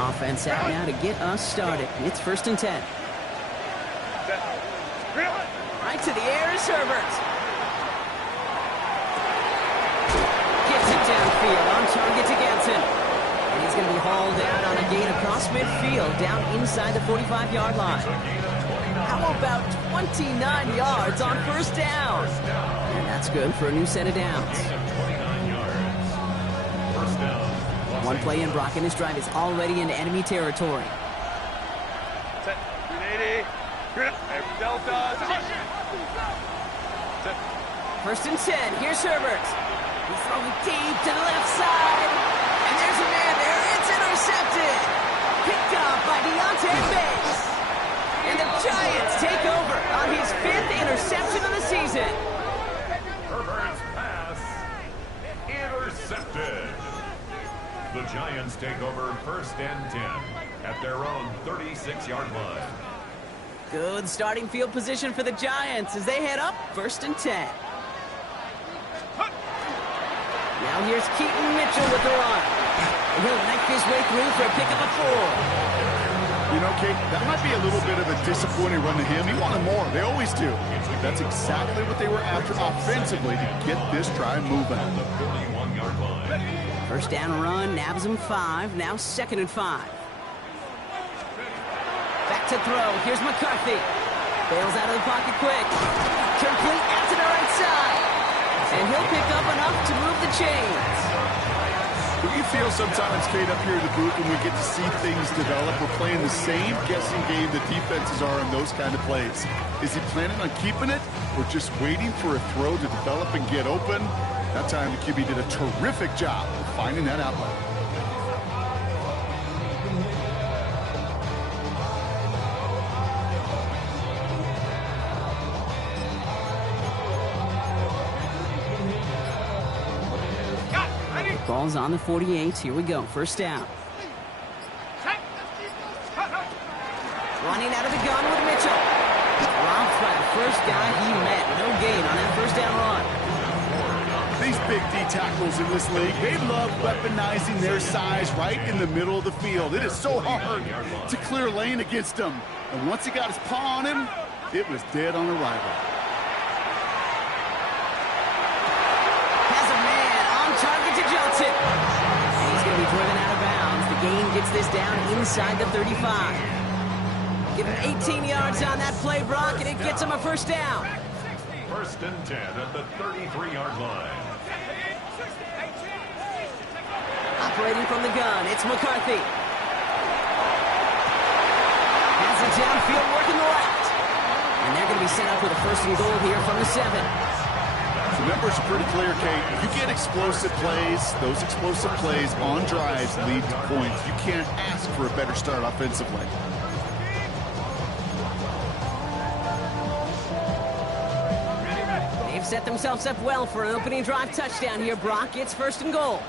Offense out now to get us started. It's 1st and 10. Right to the air is Herbert. Gets it downfield, on target to Ganson. And he's going to be hauled out on a gain across midfield, down inside the 45-yard line. How about 29 yards on 1st down? And that's good for a new set of downs. One play in, Brock in his drive is already into enemy territory. First and 10, here's Herbert. He's throwing deep to the left side. And there's a man there, it's intercepted. Picked up by Deontay Banks. And the Giants take over on his 5th interception of the season. Herbert's pass intercepted. The Giants take over 1st and 10 at their own 36-yard line. Good starting field position for the Giants as they head up 1st and 10. Now here's Keaton Mitchell with the run. And he'll knife his way through for a pickup of 4. You know, Kate, that might be a little bit of a disappointing run to him. He wanted more. They always do. That's exactly what they were after offensively to get this drive moving. The 41-yard line. 1st down run, nabs him 5. Now 2nd and 5. Back to throw. Here's McCarthy. Bails out of the pocket quick. Complete out to the right side. And he'll pick up enough to move the chains. Do you feel sometimes, Kate, up here in the booth when we get to see things develop, we're playing the same guessing game the defenses are in those kind of plays? Is he planning on keeping it or just waiting for a throw to develop and get open? That time the QB did a terrific job of finding that outlet. Ball's on the 48. Here we go. 1st down. Running out of the gun with Mitchell. Dropped by the first guy he met. No gain on that 1st down run. These big D tackles in this league, they love weaponizing their size right in the middle of the field. It is so hard to clear lane against them. And once he got his paw on him, it was dead on arrival. Johnson. And he's going to be driven out of bounds. The gain gets this down inside the 35. Give him 18 yards on that play, Brock, and it gets him a 1st down. 1st and 10 at the 33-yard line. Operating from the gun, it's McCarthy. Has it downfield, working the left. And they're going to be sent up with a 1st and goal here from the 7. The numbers are pretty clear, Kate. If you get explosive plays, those explosive plays on drives lead to points. You can't ask for a better start offensively. They've set themselves up well for an opening drive touchdown here, Brock. It's 1st and goal.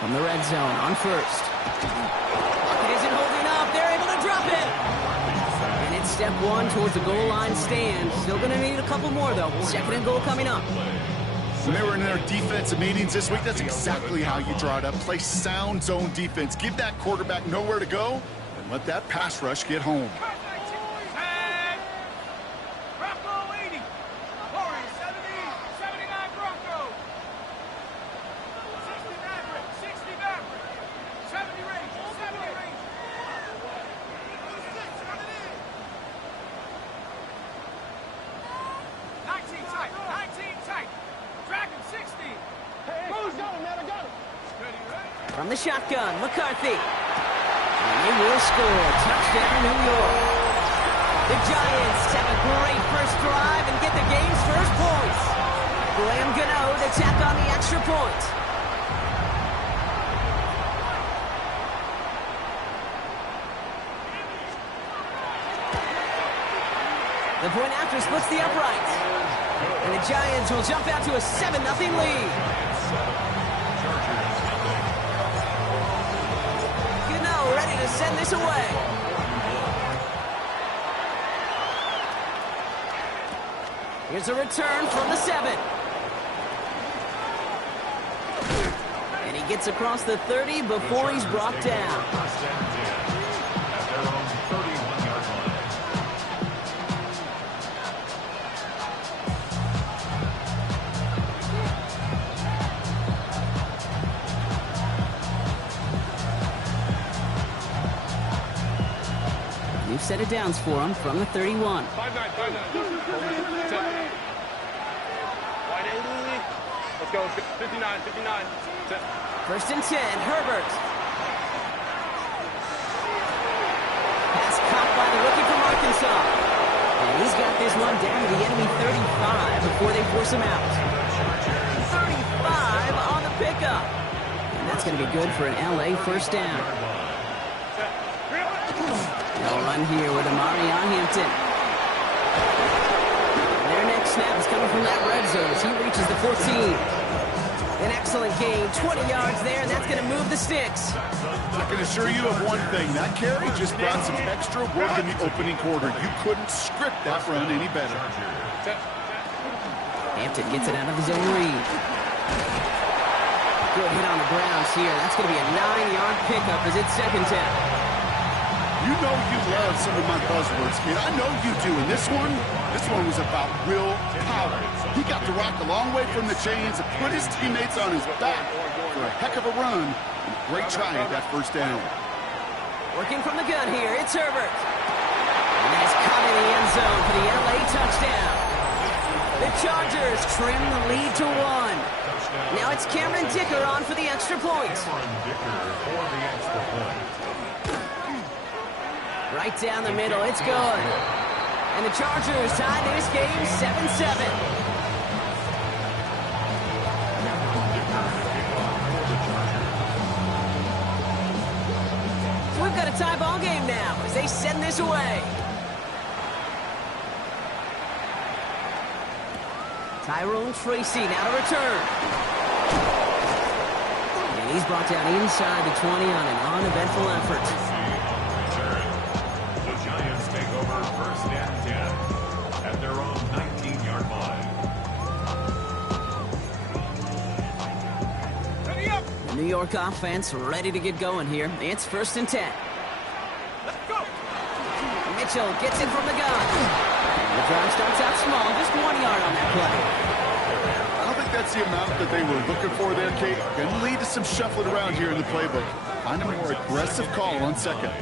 From the red zone on 1st. Pocket isn't holding up. They're able to drop it. And it's step 1 towards the goal line stand. Still going to need a couple more, though. 2nd and goal coming up. When they were in their defensive meetings this week, that's exactly how you draw it up. Play sound zone defense. Give that quarterback nowhere to go, and let that pass rush get home. From the shotgun, McCarthy. And they will score. Touchdown, New York. The Giants have a great first drive and get the game's first points. Graham Gano to tack on the extra point. The point after splits the upright. And the Giants will jump out to a 7-0 lead. Ready to send this away. Here's a return from the 7. he gets across the 30 before he's brought down. First and 10 at their own 31-yard line. New set of downs for him from the 31. 5-9. Let's go. 59. First and 10, Herbert. Pass caught by the rookie from Arkansas. And he's got this one down to the enemy 35 before they force him out. 35 on the pickup. And that's going to be good for an LA first down. They'll run here with Amari on Hampton. Their next snap is coming from that red zone as he reaches the 14. An excellent gain, 20 yards there, and that's going to move the sticks. I can assure you of one thing. That carry just brought some extra work in the opening quarter. You couldn't script that run any better. Hampton gets it out of his own read. Good hit on the grounds here. That's going to be a 9-yard pickup as it's second down. You know you love some of my buzzwords, kid. I know you do. And this one was about will power. He got to rock a long way from the chains and put his teammates on his back for a heck of a run. And a great try at that first down. Working from the gun here, it's Herbert. And he's caught in the end zone for the LA touchdown. The Chargers trim the lead to 1. Now it's Cameron Dicker on for the extra point. Right down the middle, it's good. And the Chargers tie this game 7-7. So we've got a tie ball game now as they send this away. Tyrone Tracy now to return. And he's brought down inside the 20 on an uneventful effort. First and 10 at their own 19-yard line. The New York offense ready to get going here. It's first and 10. Let's go. Mitchell gets it from the gun. The drive starts out small, just 1 yard on that play. I don't think that's the amount that they were looking for there, Kate. Going to lead to some shuffling around here in the playbook. Find a more aggressive call on second.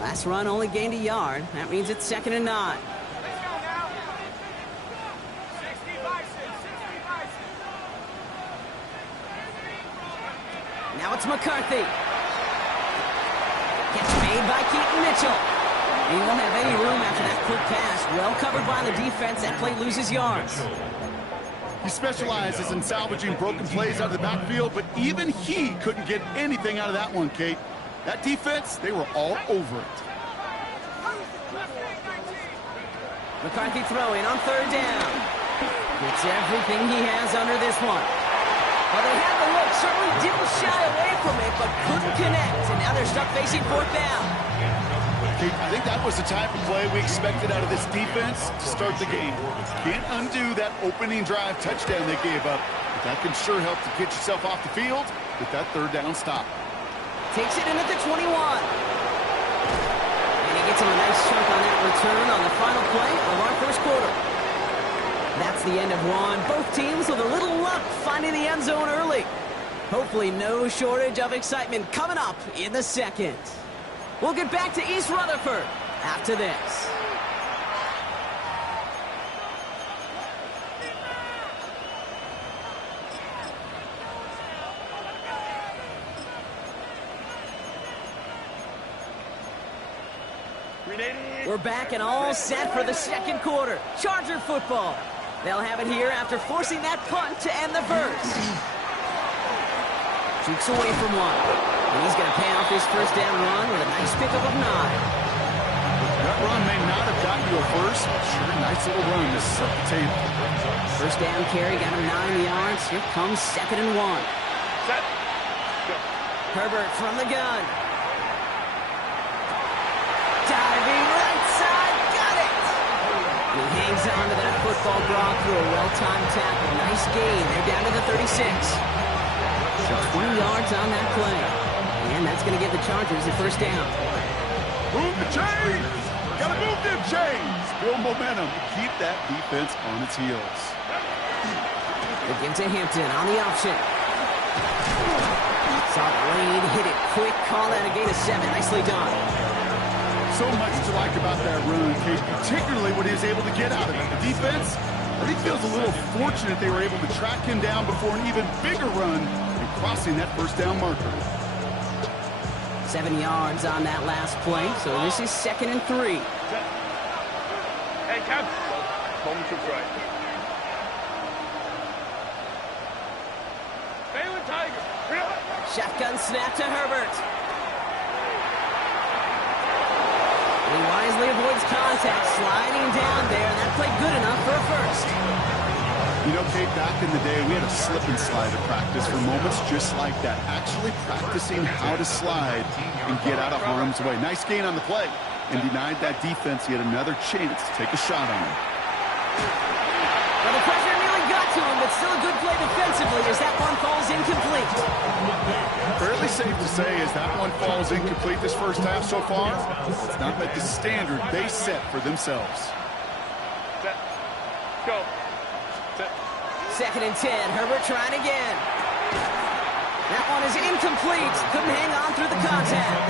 Last run only gained a yard. That means it's second and 9. Let's go now. 65. Now it's McCarthy. Gets made by Keaton Mitchell. He won't have any room after that quick pass. Well covered by the defense. That play loses yards. He specializes in salvaging broken plays out of the backfield, but even he couldn't get anything out of that one, Kate. That defense, they were all over it. McCarthy throwing on third down. Gets everything he has under this one. Well, they had the look, certainly didn't shy away from it, but couldn't connect. And now they're stuck facing fourth down. Kate, I think that was the type of play we expected out of this defense to start the game. Can't undo that opening drive touchdown they gave up, but that can sure help to get yourself off the field with that third down stop. Takes it in at the 21. And he gets him a nice chunk on that return on the final play of our first quarter. That's the end of one. Both teams with a little luck finding the end zone early. Hopefully no shortage of excitement coming up in the second. We'll get back to East Rutherford after this. We're back and all set for the second quarter. Charger football. They'll have it here after forcing that punt to end the first. Jukes away from one. And he's going to pay off his first down run with a nice pickup of 9. That run may not have gotten you a first, but sure, nice little run to set the table. First down carry got him 9 yards. Here comes second and 1. Set. Go. Herbert from the gun. Diving right side, got it! And he hangs on to that football block through a well-timed tackle. Nice gain. They're down to the 36. So 20 yards on that play. And that's going to give the Chargers a first down. Move the chains! Gotta move them chains! Build momentum. Keep that defense on its heels. They give to Hampton on the option. Saw Wade hit it quick. Call that a gain of 7. Nicely done. So much to like about that run, Kate, particularly what he was able to get out of it. The defense, I think, feels a little fortunate they were able to track him down before an even bigger run and crossing that first down marker. 7 yards on that last play, so this is 2nd and 3. Hey, Cam. Moment to right. Phelan Tiger. Shotgun snap to Herbert. He wisely avoids contact, sliding down there. That played good enough for a first. You know, Kate, back in the day, we had a slip and slide at practice for moments just like that. Actually practicing how to slide and get out of harm's way. Nice gain on the play, and denied that defense yet another chance to take a shot on him. Well, the pressure nearly got to him, but still a good play defensively as that one falls incomplete. Fairly safe to say as that one falls incomplete this first half so far, it's not met the standard they set for themselves. Set. Go. Set. 2nd and 10. Herbert trying again. That one is incomplete. Couldn't hang on through the contact.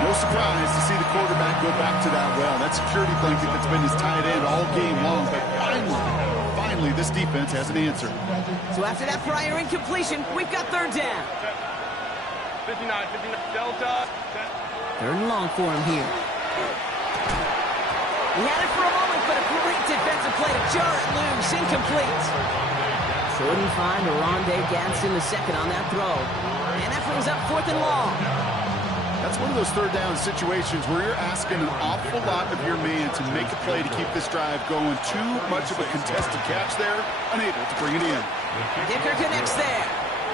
No surprise to see the quarterback go back to that well. That security blanket that's been his tight end all game long. But finally, this defense has an answer. So after that prior incompletion, we've got 3rd down. 59, Delta. Set. 3rd and long for him here. He had it for a moment, but a great defensive play to jar it loose. Incomplete. Couldn't find Rondé Gadsden the second on that throw. And that brings up 4th and long. That's one of those 3rd down situations where you're asking an awful lot of your man to make a play to keep this drive going. Too much of a contested catch there, unable to bring it in. Dicker connects there.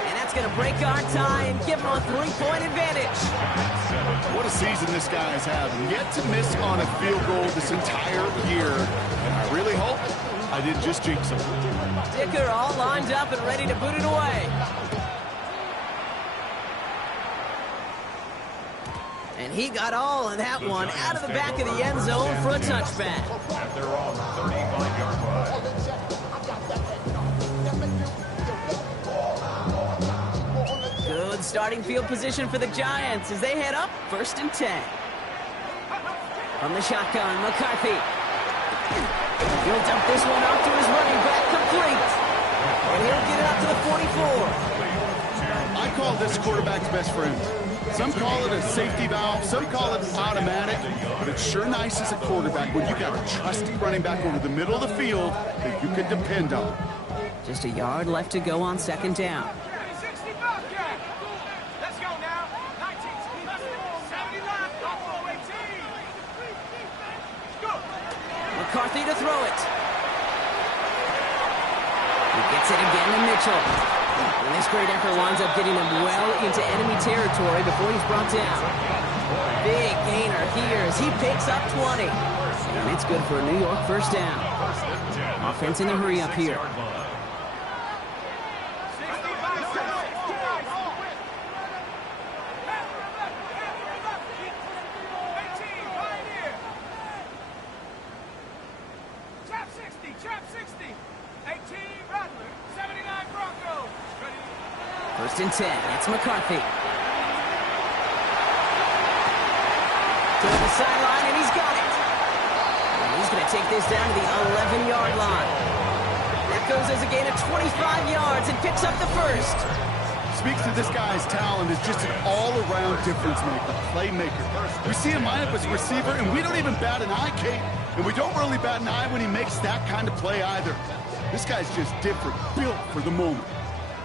And that's going to break our tie and give him a 3-point advantage. What a season this guy has had. Yet to miss on a field goal this entire year. And I really hope I didn't just jinx him. Dicker all lined up and ready to boot it away. And he got all of that one out of the back of the end zone for a touchback. At their own 35-yard line. Good starting field position for the Giants as they head up 1st and 10. From the shotgun, McCarthy. He'll dump this one off to his running back, complete. And he'll get it up to the 44. I call this quarterback's best friend. Some call it a safety valve, some call it automatic, but it's sure nice as a quarterback when you got a trusty running back over the middle of the field that you can depend on. Just a yard left to go on 2nd down. 60 Bobcat. Let's go now. 19, 79, 18. Go. McCarthy to throw it. He gets it again to Mitchell. And this great effort winds up getting him well into enemy territory before he's brought down. Big gainer here as he picks up 20. And it's good for a New York first down. Offense in the hurry up here. Trap 60. 18 Rattler. 79 Broncos. Ready. 1st and 10. It's McCarthy. To the sideline, and he's got it. And he's going to take this down to the 11-yard line. That goes as a gain of 25 yards and picks up the first. Speaks to this guy's talent as just an all-around difference maker, playmaker. We see him line up as a receiver, and we don't even bat an eye, Kate. And we don't really bat an eye when he makes that kind of play either. This guy's just different, built for the moment.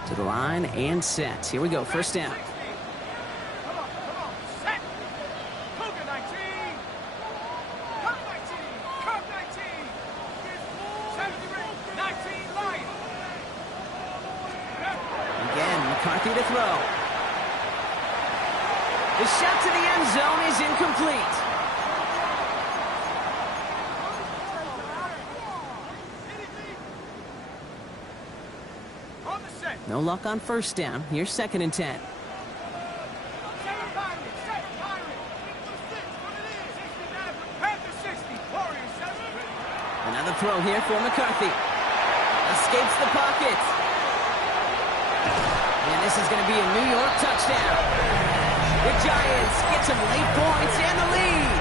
To the line and set. Here we go, first down. Come on. Set. Cougar 19. Cup 19. Cup 19. 19 Lion. Again, McCarthy to throw. The shot to the end zone is incomplete. On the set. No luck on first down. Here's 2nd and 10. Set Pirates. Set Pirates. 69 for Panther 60. Warriors 7. Another throw here for McCarthy. Escapes the pocket. And this is going to be a New York touchdown. The Giants get some late points and the lead.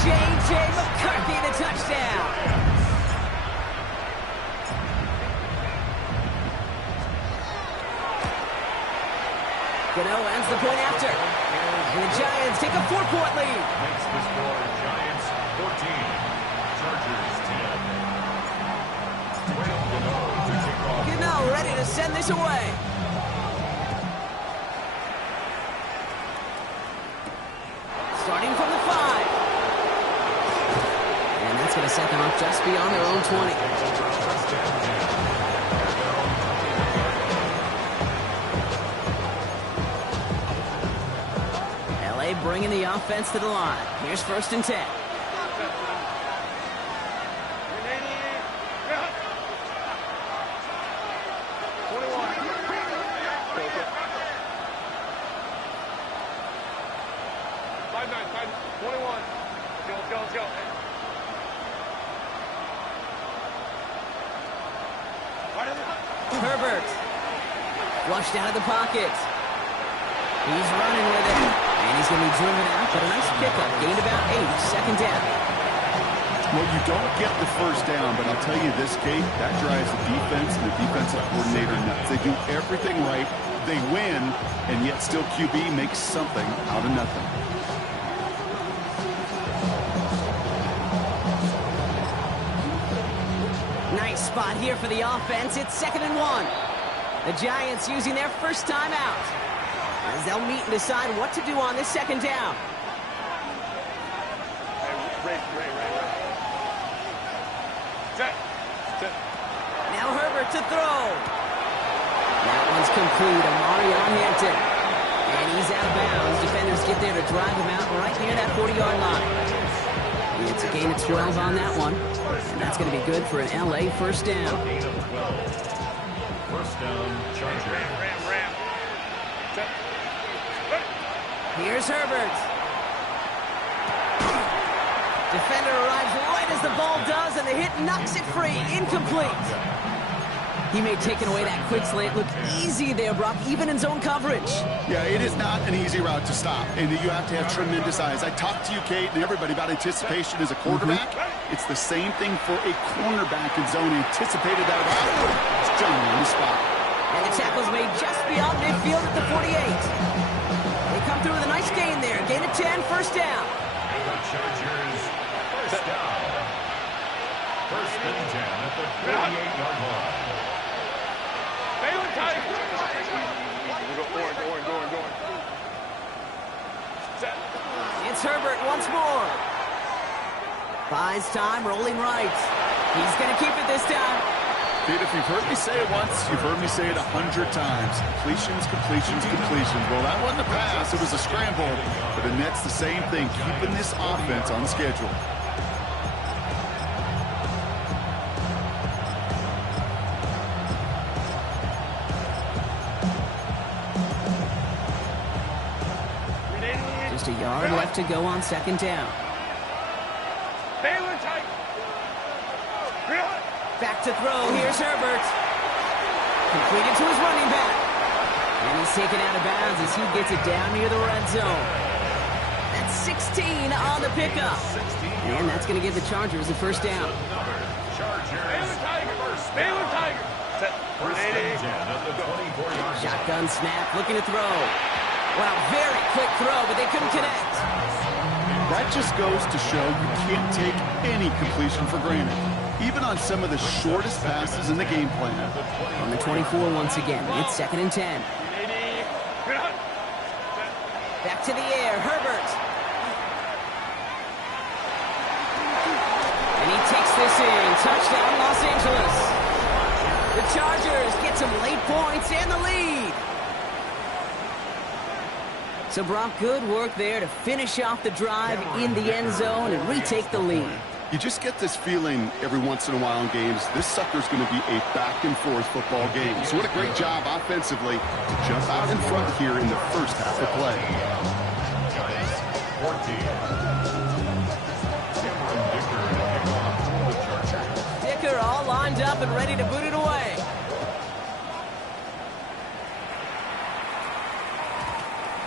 J.J. McCarthy, the touchdown. Gano ends the point after. And the Giants take a 4-point lead. Makes the score Giants 14, Chargers 10. Dwayne Gano to kick off. Gano ready to send this away. Starting from the 5. And that's going to set them up just beyond their own 20. Bringing the offense to the line. Here's 1st and 10. Herbert. Flushed out of the pocket. He's running with it. And he's going to be driven out, but a nice pickup. Gained about 8. 2nd down. Well, you don't get the first down, but I'll tell you this, Kate, that drives the defense and the defensive coordinator nuts. They do everything right. They win, and yet still QB makes something out of nothing. Nice spot here for the offense. It's 2nd and 1. The Giants using their first time out, as they'll meet and decide what to do on this 2nd down. Now Herbert to throw. That one's complete. Amarion Hampton. And he's out of bounds. Defenders get there to drive him out right near that 40-yard line. It's a gain of 12 on that one. And that's going to be good for an LA first down. Gain of 12. First down, Chargers. Here's Herbert. Defender arrives right as the ball does, and the hit knocks it free. Incomplete. He may taken away that quick slant. Look easy there, Brock, even in zone coverage. Yeah, it is not an easy route to stop, and you have to have tremendous eyes. I talked to you, Kate, and everybody about anticipation as a quarterback. It's the same thing for a cornerback in zone. Anticipated that route. It's John on the spot. And the tackle's made just beyond midfield at the 48. They come through with a nice gain there. Gain of 10, first down. The Chargers, first down. First and 10 at the 48-yard line. Baylor Tigers. It's Herbert once more. Buys time, rolling right. He's going to keep it this time. Kate, if you've heard me say it once, you've heard me say it 100 times. Completions, completions, completions. Well, that wasn't a pass. It was a scramble. But the Nets, the same thing, keeping this offense on schedule. Just a yard left to go on second down. Baylor Tigers. Back to throw. Here's Herbert. Completed to his running back. And he's taken out of bounds as he gets it down near the red zone. That's 16 on the pickup. And that's going to give the Chargers a first down. Baylor Tigers. Baylor Tigers. First and 10 at the 24-yard line. Shotgun snap, looking to throw. Wow, very quick throw, but they couldn't connect. That just goes to show you can't take any completion for granted, even on some of the shortest passes in the game plan. On the 24 once again, it's second and 10. Back to the air, Herbert. And he takes this in. Touchdown, Los Angeles. The Chargers get some late points and the lead. So, Brock, good work there to finish off the drive in the end zone and retake the lead. You just get this feeling every once in a while in games, this sucker's going to be a back-and-forth football game. So what a great job offensively to jump out in front here in the first half of play. Giants 14. Cameron Dicker to kick off for the Chargers. Dicker all lined up and ready to boot it away.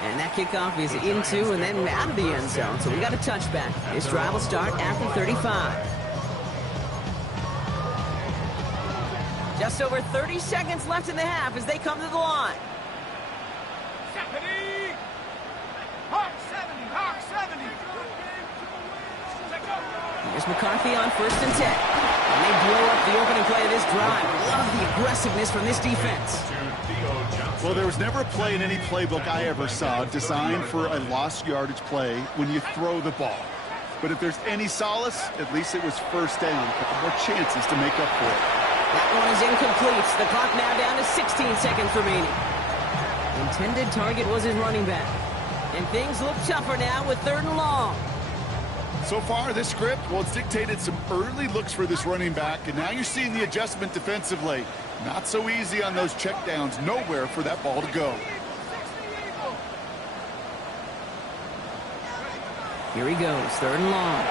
And that kickoff is into and then out of the end zone. So we got a touchback. This drive will start after 35. Just over 30 seconds left in the half as they come to the line. 70. Hawk 70. Hawk 70. Let's go. Here's McCarthy on 1st and 10. And they blow up the opening play of this drive. Love the aggressiveness from this defense. Well, there was never a play in any playbook I ever saw designed for a lost yardage play when you throw the ball. But if there's any solace, at least it was first down. A couple more chances to make up for it. That one is incomplete. The clock now down to 16 seconds remaining. Intended target was his running back. And things look tougher now with 3rd and long. So far, this script, well, it's dictated some early looks for this running back, and now you're seeing the adjustment defensively. Not so easy on those checkdowns. Nowhere for that ball to go. Here he goes, 3rd and long.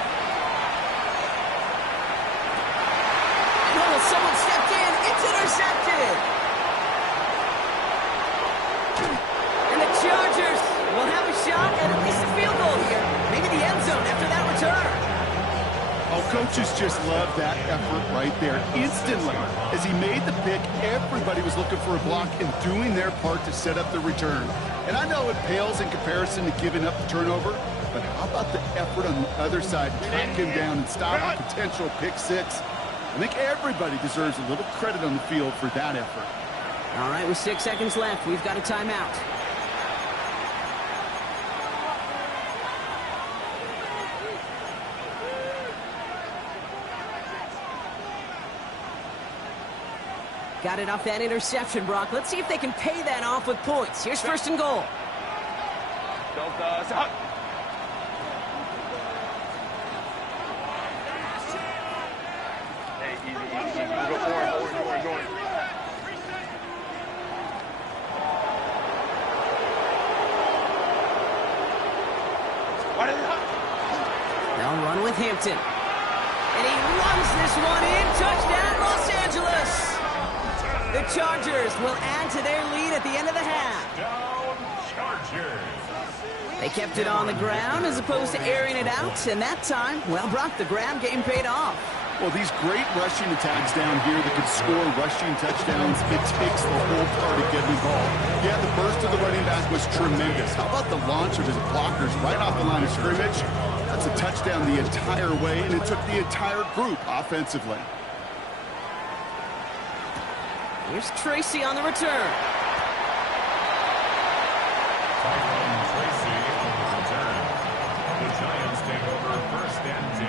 Oh, someone stepped in. It's intercepted. And the Chargers will have a shot at least a field goal here. Maybe the end zone after that return. Oh, coaches just love that effort right there. Instantly, as he made the pick, everybody was looking for a block and doing their part to set up the return. And I know it pales in comparison to giving up the turnover, but how about the effort on the other side, track him down and stop a potential pick six? I think everybody deserves a little credit on the field for that effort. All right, with 6 seconds left, we've got a timeout. Got it off that interception, Brock. Let's see if they can pay that off with points. Here's 1st and goal. Hey, easy. Go forward. They'll run with Hampton. And he runs this one in. Touchdown, Los Angeles. The Chargers will add to their lead at the end of the half. Down Chargers. They kept it on the ground as opposed to airing it out. And that time, well, Brock, the grab game paid off. Well, these great rushing attacks down here that could score rushing touchdowns, it takes the whole party getting involved. Yeah, the burst of the running back was tremendous. How about the launch of his blockers right off the line of scrimmage? That's a touchdown the entire way, and it took the entire group offensively. Here's Tracy on the return. Tyrone Tracy on the return. The Giants take over 1st and 10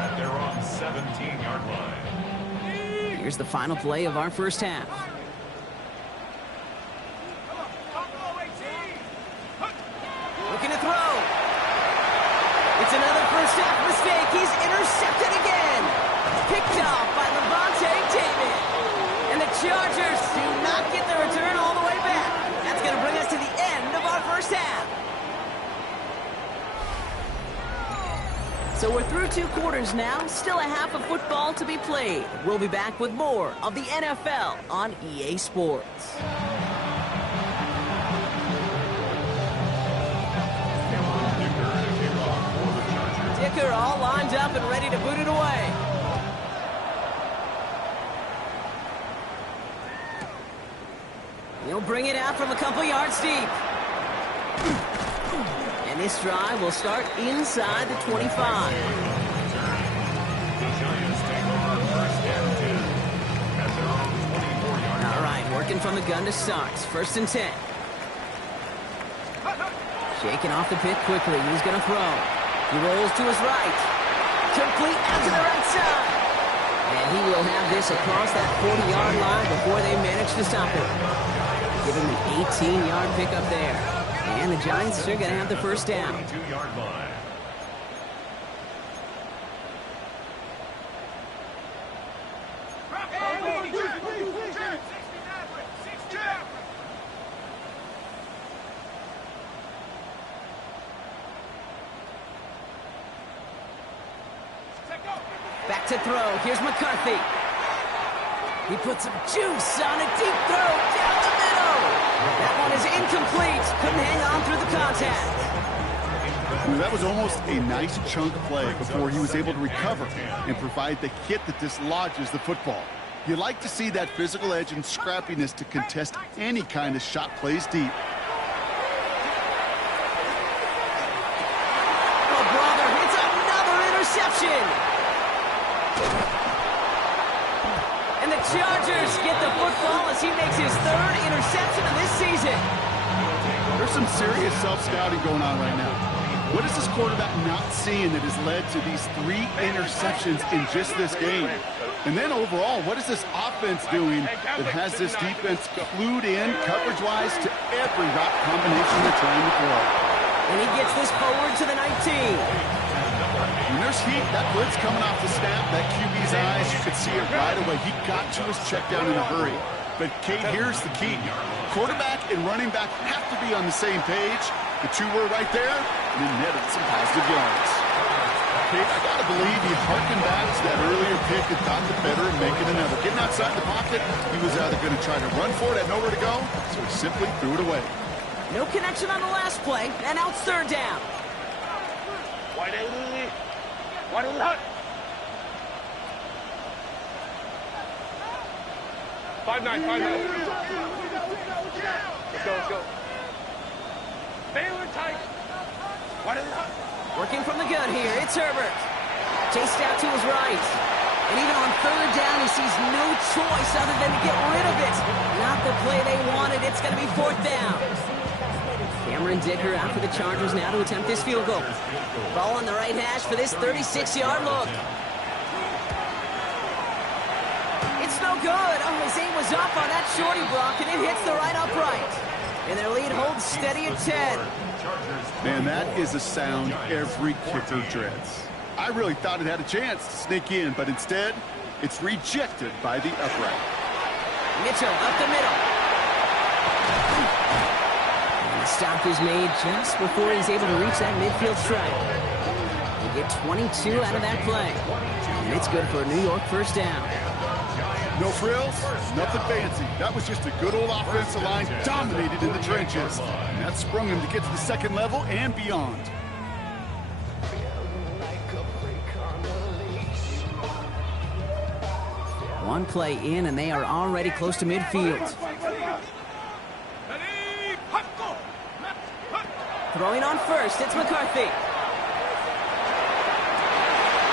at their own 17-yard line. Here's the final play of our first half. Looking to throw. It's another first half mistake. He's intercepted again. Picked off by Levante David. And the Chargers do not get the return all the way back. That's going to bring us to the end of our first half. So we're through 2 quarters now. Still a half of football to be played. We'll be back with more of the NFL on EA Sports. Dicker all lined up and ready to boot it away. He'll bring it out from a couple yards deep. And this drive will start inside the 25. The Giants take over 1st and 10 at their own 24-yard line. All right, working from the gun to start. 1st and 10. Shaking off the pick quickly. He's going to throw. He rolls to his right. Complete out to the right side. And he will have this across that 40-yard line before they manage to stop him. Give him an 18-yard pickup there. And the Giants are going to have the first down. 22-yard line. Back to throw. Here's McCarthy. He puts some juice on a deep throw down the middle. That one is incomplete. Couldn't hang on through the contact. That was almost a nice chunk play before he was able to recover and provide the hit that dislodges the football. You like to see that physical edge and scrappiness to contest any kind of shot plays deep. Oh, brother, it's another interception. And the Chargers get the football as he makes his third interception of this season. There's some serious self-scouting going on right now. What is this quarterback not seeing that has led to these 3 interceptions in just this game? And then overall, what is this offense doing that has this defense clued in coverage-wise to every route combination they're trying to throw? And he gets this forward to the 19. When there's heat, that blitz coming off the snap, that QB's eyes, you could see it right away. He got to his check down in a hurry. But, Kate, here's the key. Quarterback and running back have to be on the same page. The two were right there, and then netted some positive yards. Kate, I got to believe he harkened back to that earlier pick and thought the better of making another. Getting outside the pocket, he was either going to try to run for it, had nowhere to go, so he simply threw it away. No connection on the last play, and out third down. Wide eighty. Wide eighty hut. 5-9, 5-9. Let's go. Baylor tight. Wide eighty hut. Working from the gun here, it's Herbert. Chased out to his right. And even on third down, he sees no choice other than to get rid of it. Not the play they wanted. It's going to be fourth down. Cameron Dicker out for the Chargers now to attempt this field goal. Ball on the right hash for this 36-yard look. It's no good. Oh, his aim was up on that shorty block, and it hits the right upright. And their lead holds steady at 10. Man, that is a sound every kicker dreads. I really thought it had a chance to sneak in, but instead, it's rejected by the upright. Mitchell up the middle. And the stop is made just before he's able to reach that midfield strike. They get 22 out of that play. And it's good for a New York first down. No frills, nothing fancy. That was just a good old offensive line dominated in the trenches. And that sprung him to get to the second level and beyond. One play in, and they are already close to midfield. Throwing on first, it's McCarthy.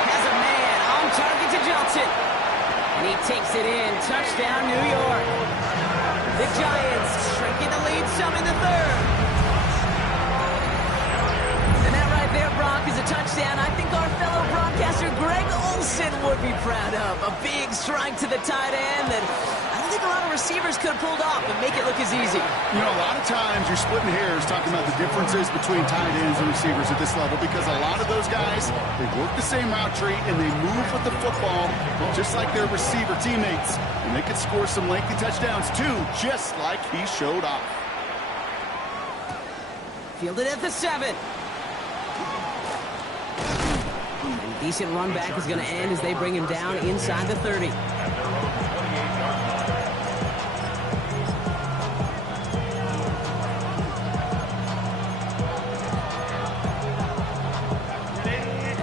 Has a man on target to Johnson. And he takes it in. Touchdown, New York. The Giants shrinking the lead some in the third. And that right there, Brock, is a touchdown I think our fellow broadcaster Greg Olsen would be proud of. A big strike to the tight end that I don't think a lot of receivers could have pulled off and make it look as easy. You know, a lot of times you're splitting hairs talking about the differences between tight ends and receivers at this level because a lot of those guys, they work the same route tree and they move with the football just like their receiver teammates. And they could score some lengthy touchdowns too, just like he showed off. Fielded at the 7. And a decent run back is going to end as they bring him down inside the 30.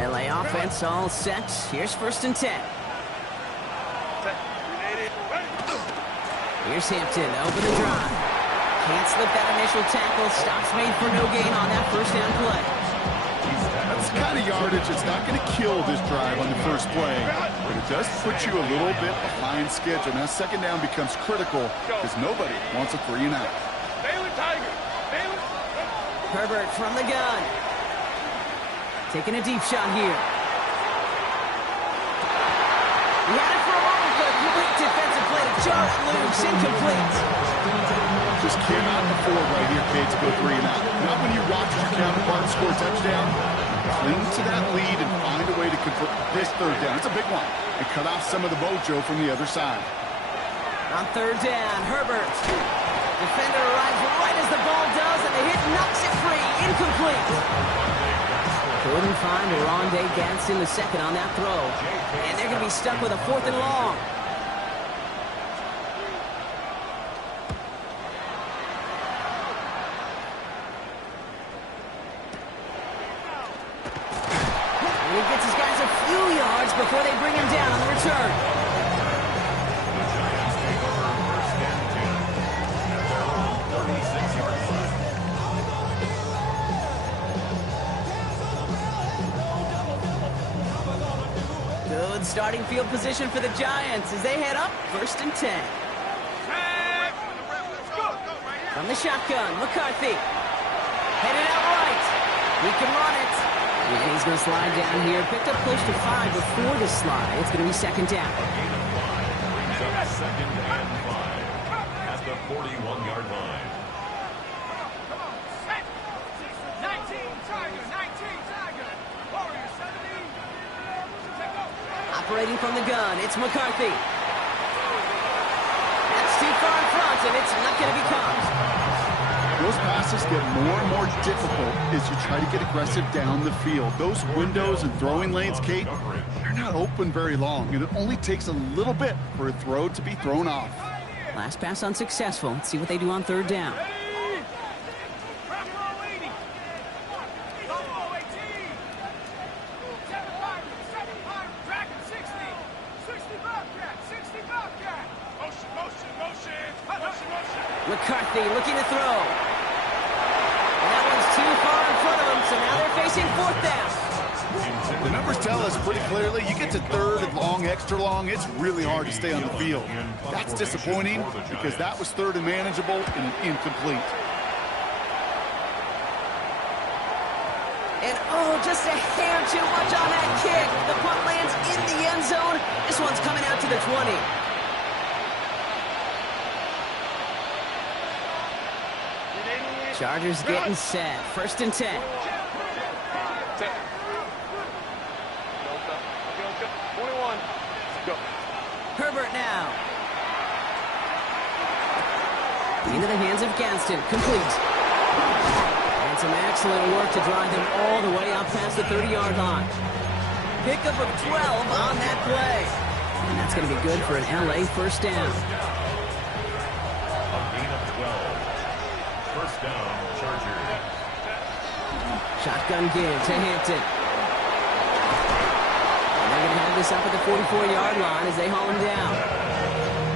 LA offense all set. Here's 1st and 10. Here's Hampton, open the drive. Can't slip that initial tackle. Stops made for no gain on that first down play. That's the kind of yardage that's not going to kill this drive on the first play, but it does put you a little bit behind schedule. Now second down becomes critical because nobody wants a 3 and out. Baylor Tiger. Baylor. Herbert from the gun. Taking a deep shot here. He had it for a moment, but complete defensive play to Jarrett Loose, incomplete. Just cannot afford right here, Kate, to go 3 and out. Not when you watch your counterpart score a touchdown. Cling to that lead and find a way to for this third down. It's a big one. And cut off some of the mojo from the other side. On third down, Herbert. Defender arrives right as the ball does, and the hit knocks it free. Incomplete. Couldn't find Rondé Gadsden the second on that throw. And they're going to be stuck with a 4th and long. And he gets his guys a few yards before they bring him down on the return. The Giants take over first and 10 at their own 36-yard line. Good starting field position for the Giants as they head up first and 10. From the shotgun, McCarthy. Headed out right. He can run it. And he's going to slide down here. Picked up close to 5 before the slide. It's going to be second down. A gain of 5 brings up second and 5 at the 41-yard line. 19 Tiger. Warrior 70. Operating from the gun, it's McCarthy. That's too far in front, and it's not going to be caught. Those passes get more and more difficult as you try to get aggressive down the field. Those windows and throwing lanes, Kate, they're not open very long, and it only takes a little bit for a throw to be thrown off. Last pass unsuccessful. Let's see what they do on third down. McCarthy looking to throw. And that one's too far in front of him, so now they're facing 4th down. The numbers tell us pretty clearly, you get to third and long, extra long, it's really hard to stay on the field. That's disappointing because that was third and manageable and an incomplete. And oh, just a hair too much on that kick. The punt lands in the end zone. This one's coming out to the 20. Chargers getting set. First and 10. Herbert now. Into the hands of Gadsden. Complete. And some excellent work to drive them all the way out past the 30-yard line. Pickup of 12 on that play. And that's going to be good for an LA first down. A gain of 12. First down, Chargers. Shotgun give to Hampton. And they're going to have this up at the 44-yard line as they haul him down.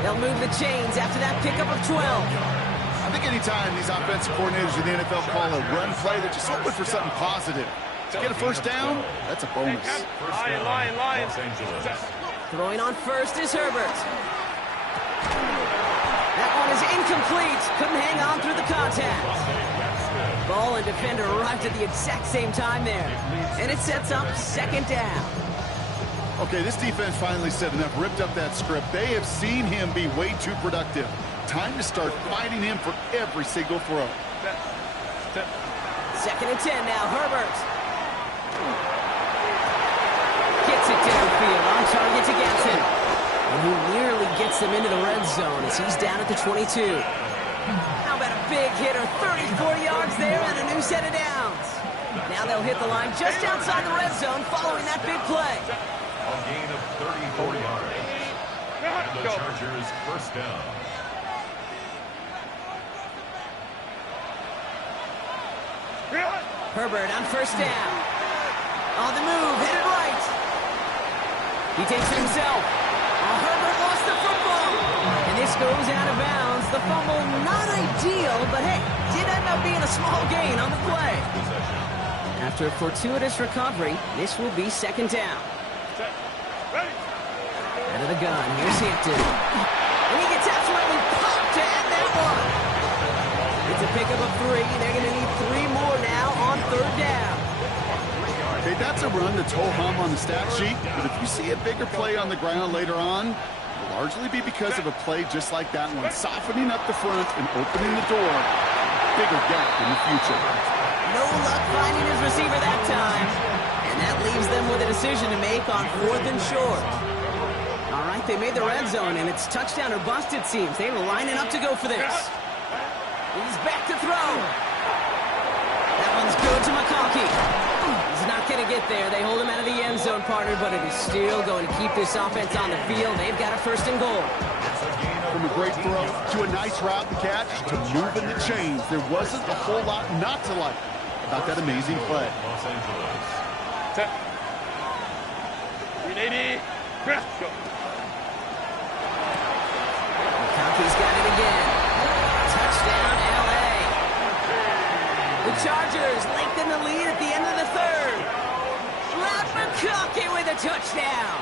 They'll move the chains after that pickup of 12. I think anytime these offensive coordinators in the NFL call a run play, they're just hoping for something positive. To get a first down, that's a bonus. Lion. Los Angeles. Throwing on first is Herbert. That one is incomplete. Couldn't hang on through the contact. Ball and defender arrived at the exact same time there. And it sets up second down. Okay, this defense finally said enough, ripped up that script. They have seen him be way too productive. Time to start fighting him for every single throw. Second and 10 now, Herbert. Gets it downfield, on target to Gadsden. And he nearly gets them into the red zone as he's down at the 22. How about a big hitter, 34 yards there and a new set of downs. Now they'll hit the line just outside the red zone following that big play. A gain of 34 yards. And the Chargers first down. Herbert on first down. On the move, headed right. He takes it himself. Herbert lost the football. And this goes out of bounds. The fumble, not ideal, but hey, did end up being a small gain on the play. After a fortuitous recovery, this will be second down. Out of the gun, here's Hampton. And he gets absolutely popped to end that one. It's a pickup of 3. They're going to need 3 more now on third down. Okay, that's a run that's ho-hum on the stat sheet, but if you see a bigger play on the ground later on, it'll largely be because of a play just like that one, softening up the front and opening the door. Bigger gap in the future. No luck finding his receiver that time. And that That leaves them with a decision to make on 4th and short. All right, they made the red zone, and it's touchdown or bust, it seems. They were lining up to go for this. He's back to throw. That one's good to McConkey. He's not going to get there. They hold him out of the end zone, partner, but it is still going to keep this offense on the field. They've got a 1st and goal. From a great throw to a nice route and catch to moving the chains, there wasn't a whole lot not to like about that amazing play. Los Angeles. Set. 380. Press. Go. McConkey's got it again. Touchdown, L.A. The Chargers lengthen the lead at the end of the 3rd. Rob McConkey with a touchdown.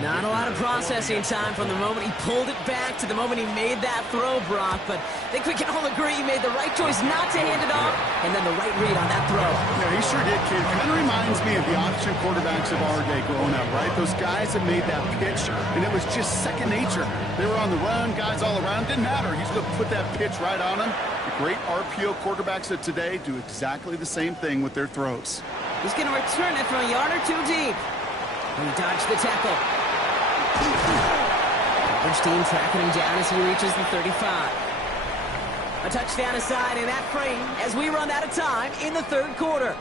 Not a lot of processing time from the moment he pulled it back to the moment he made that throw, Brock. But I think we can all agree he made the right choice not to hand it off, and then the right read on that throw. Yeah, he sure did, kid. Kind of reminds me of the option quarterbacks of our day growing up, right? Those guys that made that pitch, and it was just second nature. They were on the run, guys all around. Didn't matter. He's going to put that pitch right on them. The great RPO quarterbacks of today do exactly the same thing with their throws. He's going to return it from a yard or 2 deep. And he dodged the tackle. Coverage team tracking him down as he reaches the 35. A touchdown aside in that frame as we run out of time in the 3rd quarter.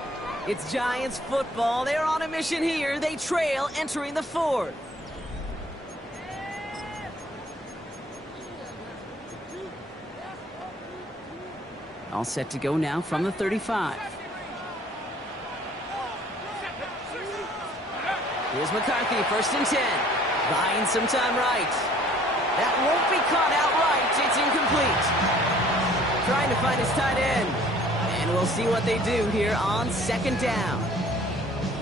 It's Giants football. They're on a mission here. They trail entering the 4th. All set to go now from the 35. Here's McCarthy, 1st and 10. Buying some time right. That won't be caught outright. It's incomplete. Trying to find his tight end. And we'll see what they do here on 2nd down.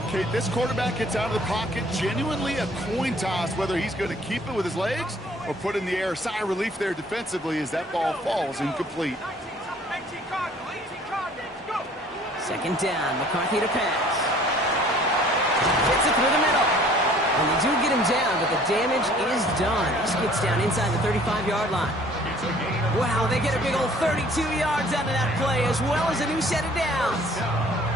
Okay, this quarterback gets out of the pocket. Genuinely a coin toss whether he's going to keep it with his legs or put it in the air. Sigh of relief there defensively as that ball falls incomplete. 2nd down. McCarthy to pass. Gets it through the middle. And they do get him down, but the damage is done. He gets down inside the 35-yard line. Wow, they get a big old 32 yards out of that play, as well as a new set of downs.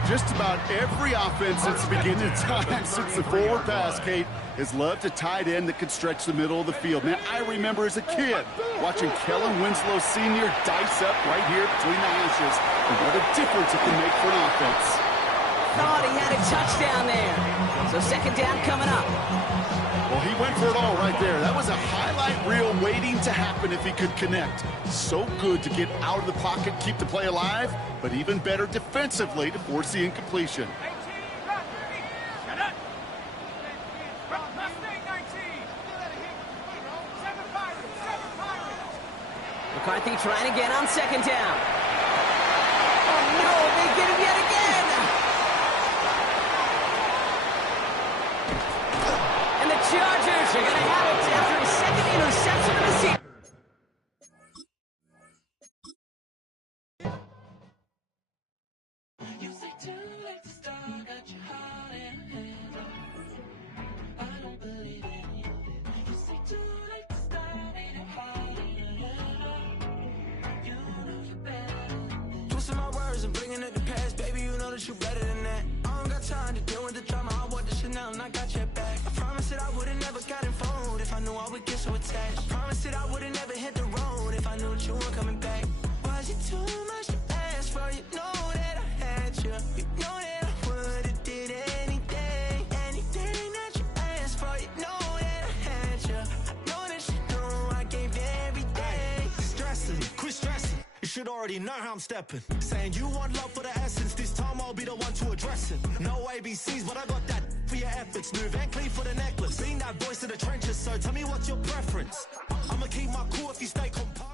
Just about every offense since the beginning of time, since the forward pass, Kate, has loved a tight end that could stretch the middle of the field. Man, I remember as a kid watching Kellen Winslow Sr. dice up right here between the hashes. And what a difference it can make for an offense. Thought he had a touchdown there. So 2nd down coming up. Well, he went for it all right there. That was a highlight reel waiting to happen if he could connect. So good to get out of the pocket, keep the play alive, but even better defensively to force the incompletion. McCarthy trying again on 2nd down. Oh, no, they get him yet again. And the Chargers are going to have it after his 2nd interception of the season. Twisting my words and bringing it to pass, baby, you know that you better than that. I don't got time to deal with the drama, I want the Chanel and I got your back. I promise that I would've never got involved if I knew I would get so attached. I promise that I would've never hit the road if I knew that you weren't coming back. Was it too much to ask for? You know that I had you. You know that I would've did anything, anything that you asked for. You know that I had you. I know that you know I gave everything. Stressing, quit stressing. You should already know how I'm stepping. Saying you want love for the essence, this time I'll be the one to address it. No ABCs, but I got that for your efforts. New Van Cleef for the necklace. Being that voice of the trenches, so tell me what's your preference. I'ma keep my cool if you stay composed.